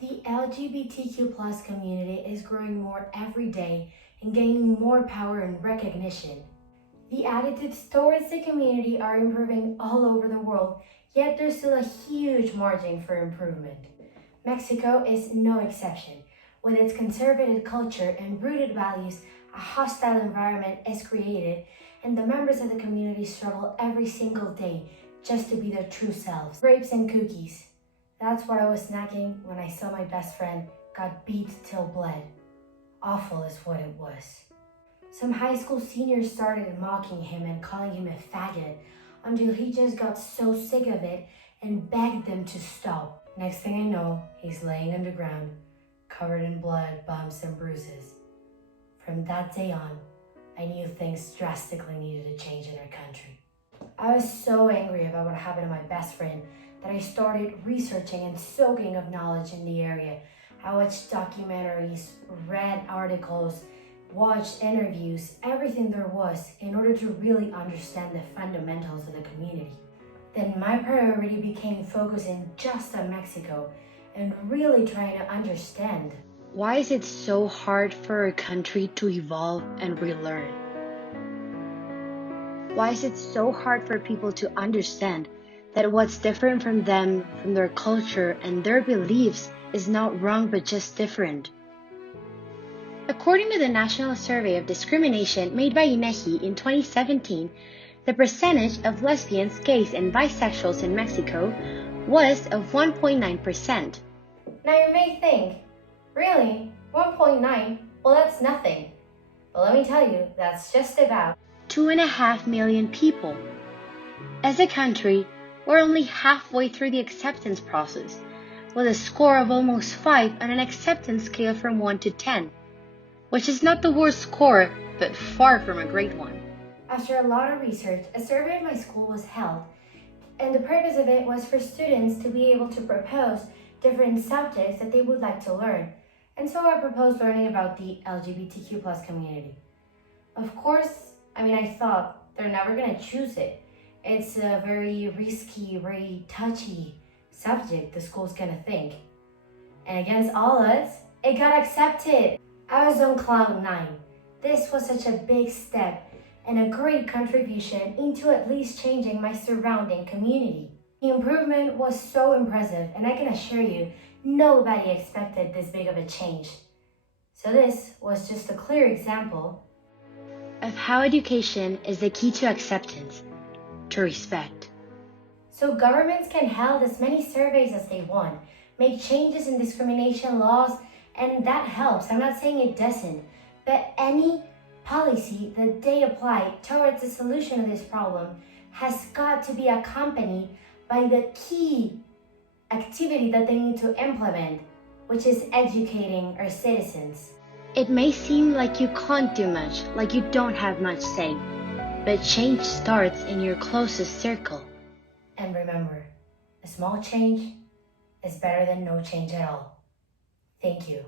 The LGBTQ plus community is growing more every day and gaining more power and recognition. The attitudes towards the community are improving all over the world, yet there's still a huge margin for improvement. Mexico is no exception. With its conservative culture and rooted values, a hostile environment is created, and the members of the community struggle every single day just to be their true selves. Grapes and cookies. That's what I was snacking when I saw my best friend got beat till bled. Awful is what it was. Some high school seniors started mocking him and calling him a faggot until he just got so sick of it and begged them to stop. Next thing I know, he's laying on the ground, covered in blood, bumps, and bruises. From that day on, I knew things drastically needed to change in our country. I was so angry about what happened to my best friend that I started researching and soaking of knowledge in the area. I watched documentaries, read articles, watched interviews, everything there was in order to really understand the fundamentals of the community. Then my priority became focusing just on Mexico and really trying to understand. Why is it so hard for a country to evolve and relearn? Why is it so hard for people to understand that what's different from them, from their culture and their beliefs is not wrong but just different? According to the National Survey of Discrimination made by INEGI in 2017, the percentage of lesbians, gays, and bisexuals in Mexico was of 1.9%. Now you may think, really? 1.9? Well, that's nothing. But let me tell you, that's just about 2.5 million people. As a country, we're only halfway through the acceptance process, with a score of almost 5 on an acceptance scale from 1 to 10, which is not the worst score, but far from a great one. After a lot of research, a survey at my school was held, and the purpose of it was for students to be able to propose different subjects that they would like to learn. And so I proposed learning about the LGBTQ plus community. Of course, I thought they're never going to choose it. It's a very risky, very touchy subject the school's going to think. And against all odds, it got accepted. I was on cloud 9. This was such a big step and a great contribution into at least changing my surrounding community. The improvement was so impressive, and I can assure you, nobody expected this big of a change. So this was just a clear example of how education is the key to acceptance, to respect. So governments can hold as many surveys as they want, make changes in discrimination laws, and that helps. I'm not saying it doesn't, but any policy that they apply towards the solution of this problem has got to be accompanied by the key activity that they need to implement, which is educating our citizens. It may seem like you can't do much, like you don't have much say, but change starts in your closest circle. And remember, a small change is better than no change at all. Thank you.